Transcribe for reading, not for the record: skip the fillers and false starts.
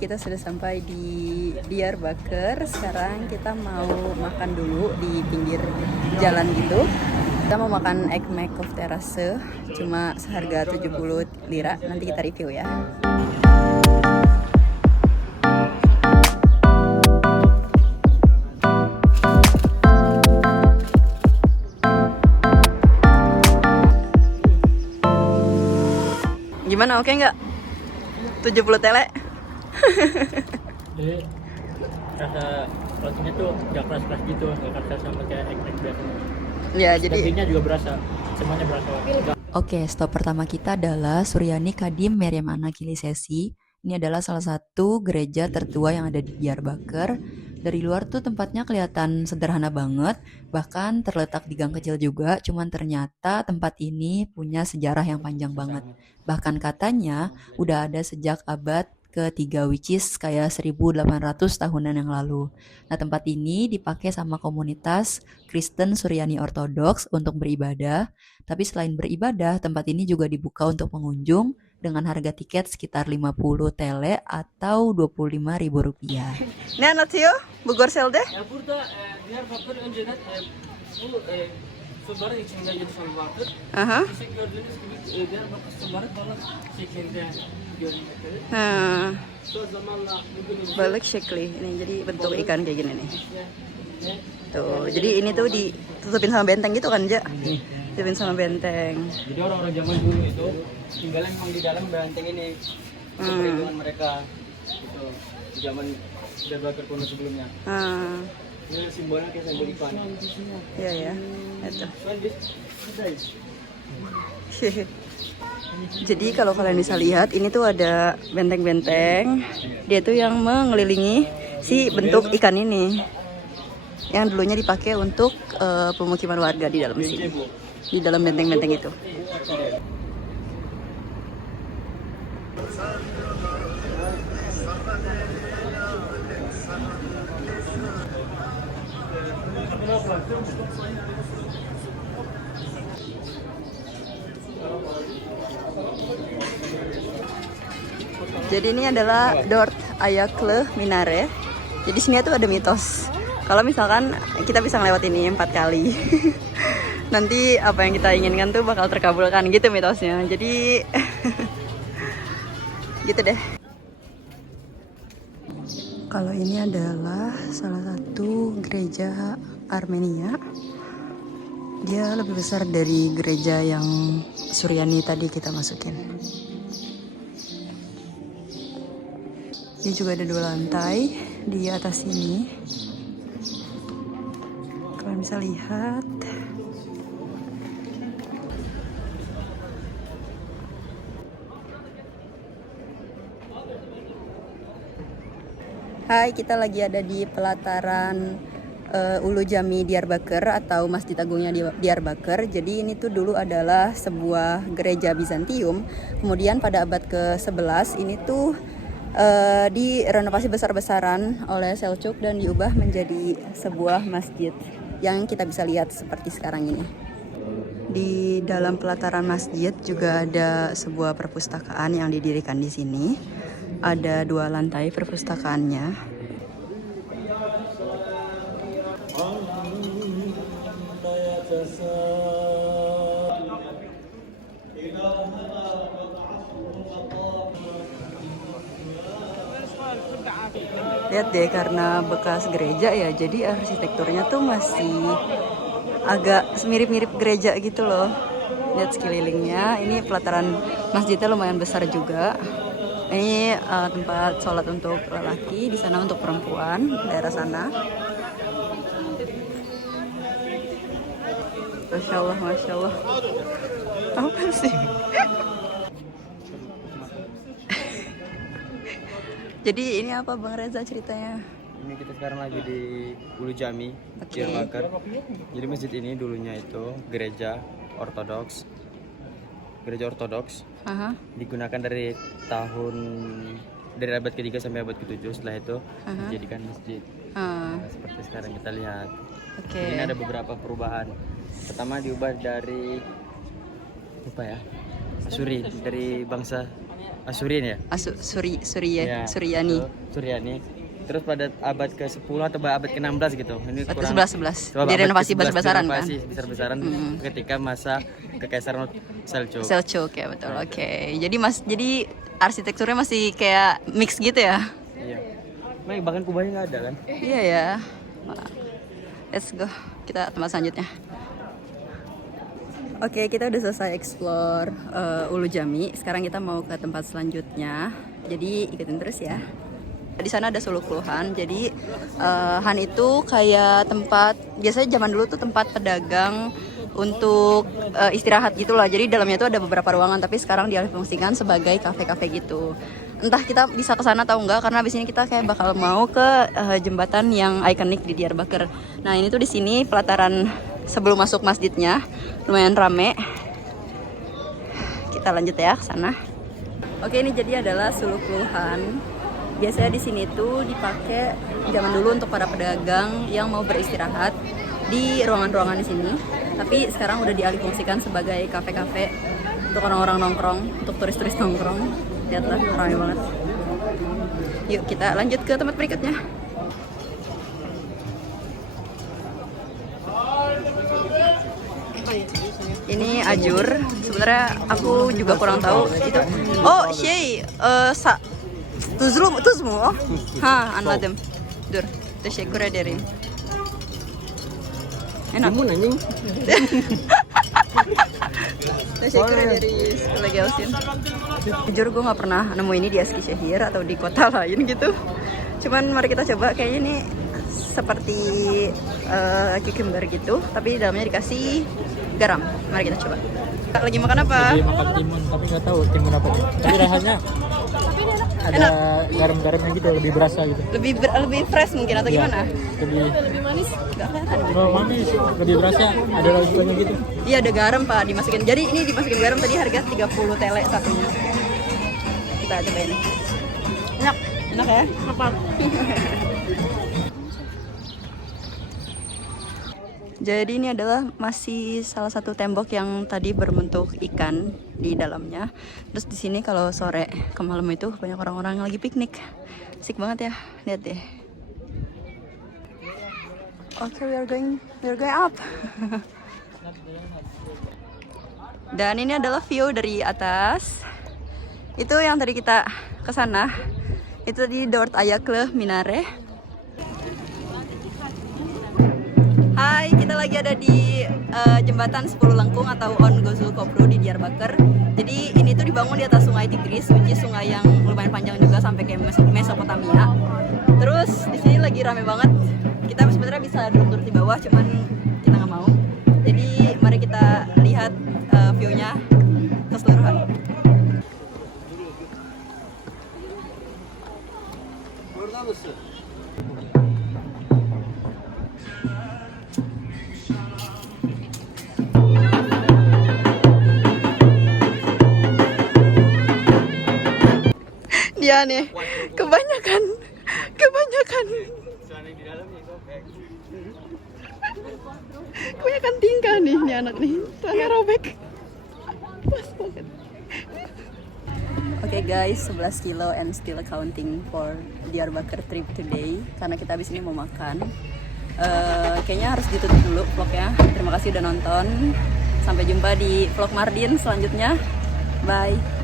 kita sudah sampai di Diyarbakır. Sekarang kita mau makan dulu di pinggir jalan gitu. Kita mau makan egg McCof terase, cuma seharga 70 lira. Nanti kita review ya. Gimana, oke nggak? 70 tele? Jadi rasa rotinya tuh nggak keras-keras gitu, nggak keras sama kayak egg biasanya. Ya, jadi dagingnya juga berasa, semuanya berasa. Oke, stop pertama kita adalah Suryani Kadim Meryem Ana Kilisesi. Ini adalah salah satu gereja tertua yang ada di Diyarbakır. Dari luar tuh tempatnya kelihatan sederhana banget, bahkan terletak di gang kecil juga, cuman ternyata tempat ini punya sejarah yang panjang banget. Bahkan katanya udah ada sejak abad ketiga, which is kayak 1800 tahunan yang lalu. Nah, tempat ini dipakai sama komunitas Kristen Suryani Ortodoks untuk beribadah. Tapi selain beribadah, tempat ini juga dibuka untuk pengunjung dengan harga tiket sekitar 50 tele atau 25.000 rupiah. ne anlatıyor bu görselde? Ya burada Diyarbakır önceden bu suların içinde geçen vardır. Aha. İşte gördüğünüz gibi Diyarbakır suları balık şeklinde görünmektedir. Nah, Son zamanla bugünümüzde balik shekli. Ini jadi bentuk ikan kayak gini nih. Tuh, jadi ini tuh ditutupin sama benteng gitu kan, Ja? Ditutupin sama benteng. Jadi orang-orang zaman dulu itu tinggalnya memang di dalam benteng ini untuk perlindungan mereka itu di zaman Diyarbakır kuno sebelumnya. Ah, Ini simbolnya kayak simbol ikan. iya ya. Itu. Soalnya guys, Jadi kalau kalian bisa lihat, ini tuh ada benteng-benteng. Dia tuh yang mengelilingi si bentuk ikan ini, yang dulunya dipakai untuk pemukiman warga di dalam sini, di dalam benteng-benteng itu. Jadi ini adalah Dört Ayaklı Minare. Jadi sini tuh ada mitos. Kalau misalkan kita bisa ngelewat ini 4 kali, nanti apa yang kita inginkan tuh bakal terkabulkan gitu mitosnya. Jadi gitu deh. Kalau ini adalah salah satu gereja Armenia. Dia lebih besar dari gereja yang Suryani tadi kita masukin. Dia juga ada 2 lantai di atas ini. Kalian bisa lihat. Hai, kita lagi ada di pelataran Ulu Jami Diyarbakır atau Masjid Agungnya Diyarbakır. Jadi ini tuh dulu adalah sebuah gereja Bizantium. Kemudian pada abad ke-11 ini tuh direnovasi besar-besaran oleh Selçuk dan diubah menjadi sebuah masjid yang kita bisa lihat seperti sekarang ini. Di dalam pelataran masjid juga ada sebuah perpustakaan yang didirikan di sini. Ada 2 lantai perpustakaannya. Lihat deh, karena bekas gereja ya, jadi arsitekturnya tuh masih agak mirip-mirip gereja gitu loh. Lihat sekelilingnya, ini pelataran masjidnya lumayan besar juga. Ini tempat sholat untuk lelaki, di sana untuk perempuan, daerah sana. Masya Allah, Masya Allah. Apa sih? Jadi ini apa Bang Reza ceritanya? Ini kita sekarang lagi di Ulu Jami, Oke. Diyarbakır. Jadi masjid ini dulunya itu gereja Ortodoks. Aha. Digunakan dari abad ke-3 sampai abad ke-7. Setelah itu dijadikan masjid. Nah, seperti sekarang kita lihat. Oke. Ini ada beberapa perubahan. Pertama diubah dari Asuri, dari bangsa Asurin ya. Suryani. Itu, Suryani. Terus pada abad ke-10 atau abad ke-16 gitu. Ini kurang 11. Coba Direnovasi abad ke-11 besar-besaran kan? direnovasi besar-besaran ketika masa Kekaisaran Seljuk. Seljuk ya betul. Oke. Jadi arsitekturnya masih kayak mix gitu ya? Iya. Bahkan kubahnya nggak ada kan? Iya ya. Wah. Let's go. Kita tempat selanjutnya. Oke, kita udah selesai explore Ulu Jami. Sekarang kita mau ke tempat selanjutnya. Jadi ikutin terus ya. Di sana ada Suluk Kluhan. Jadi Han itu kayak tempat, biasanya zaman dulu tuh tempat pedagang untuk istirahat gitulah. Jadi dalamnya tuh ada beberapa ruangan, tapi sekarang dialihfungsikan sebagai kafe-kafe gitu. Entah kita bisa ke sana atau enggak, karena abis ini kita kayak bakal mau ke jembatan yang ikonik di Diyarbakir. Nah ini tuh di sini pelataran sebelum masuk masjidnya lumayan rame. Kita lanjut ya ke sana. Oke, ini jadi adalah Suluk Kluhan. Biasanya di sini tuh dipakai zaman dulu untuk para pedagang yang mau beristirahat di ruangan-ruangan di sini. Tapi sekarang udah dialihfungsikan sebagai kafe-kafe untuk orang-orang nongkrong, untuk turis-turis nongkrong. Lihatlah, ramai banget. Yuk kita lanjut ke tempat berikutnya. Ini Ajur. Sebenarnya aku juga kurang tahu itu. Oh, Shay, tuzmu. Ha, anladım. Dur. Teşekkür ederim. Enak. Kamu nanying. Teşekkür ederiz. Kolay gelsin. Jujur gue nggak pernah nemu ini di Eskişehir atau di kota lain gitu. Cuman mari kita coba, kayaknya ini seperti cucumber gitu, tapi di dalamnya dikasih garam. Mari kita coba. Lagi makan apa? Lagi makan timun, tapi nggak tahu timun apa. Tapi rasanya ada garam-garamnya gitu, lebih berasa gitu. Lebih fresh mungkin atau gimana? Lebih Manis? Nggak kelihatan. manis, lebih berasa. Ada rasanya gitu. Iya, ada garam Pak dimasukin. Jadi ini dimasukin garam tadi harga 30 TL satunya. Kita cobain. Enak ya? Apa? Jadi ini adalah masih salah satu tembok yang tadi berbentuk ikan di dalamnya. Terus di sini kalau sore ke malam itu banyak orang-orang yang lagi piknik. Asik banget ya, lihat deh. Oke, we are going up. Dan ini adalah view dari atas. Itu yang tadi kita ke sana. Itu di Dort Ayakle Minare. Hai, kita lagi ada di jembatan 10 Lengkung atau On Gozul Kopru di Diyarbakir. Jadi ini tuh dibangun di atas sungai Tigris, which is sungai yang lumayan panjang juga sampai ke Mesopotamia. Terus di sini lagi rame banget. Kita sebenarnya bisa duduk di bawah, cuman kita nggak mau. Jadi mari kita lihat view-nya keseluruhan. Dia nih, kebanyakan tingkah nih anak nih, celana robek. Pas banget. Oke guys, 11 kilo and still counting for Diyarbakir trip today. Karena kita habis ini mau makan. Kayaknya harus ditutup dulu vlognya. Terima kasih udah nonton. Sampai jumpa di vlog Mardin selanjutnya. Bye.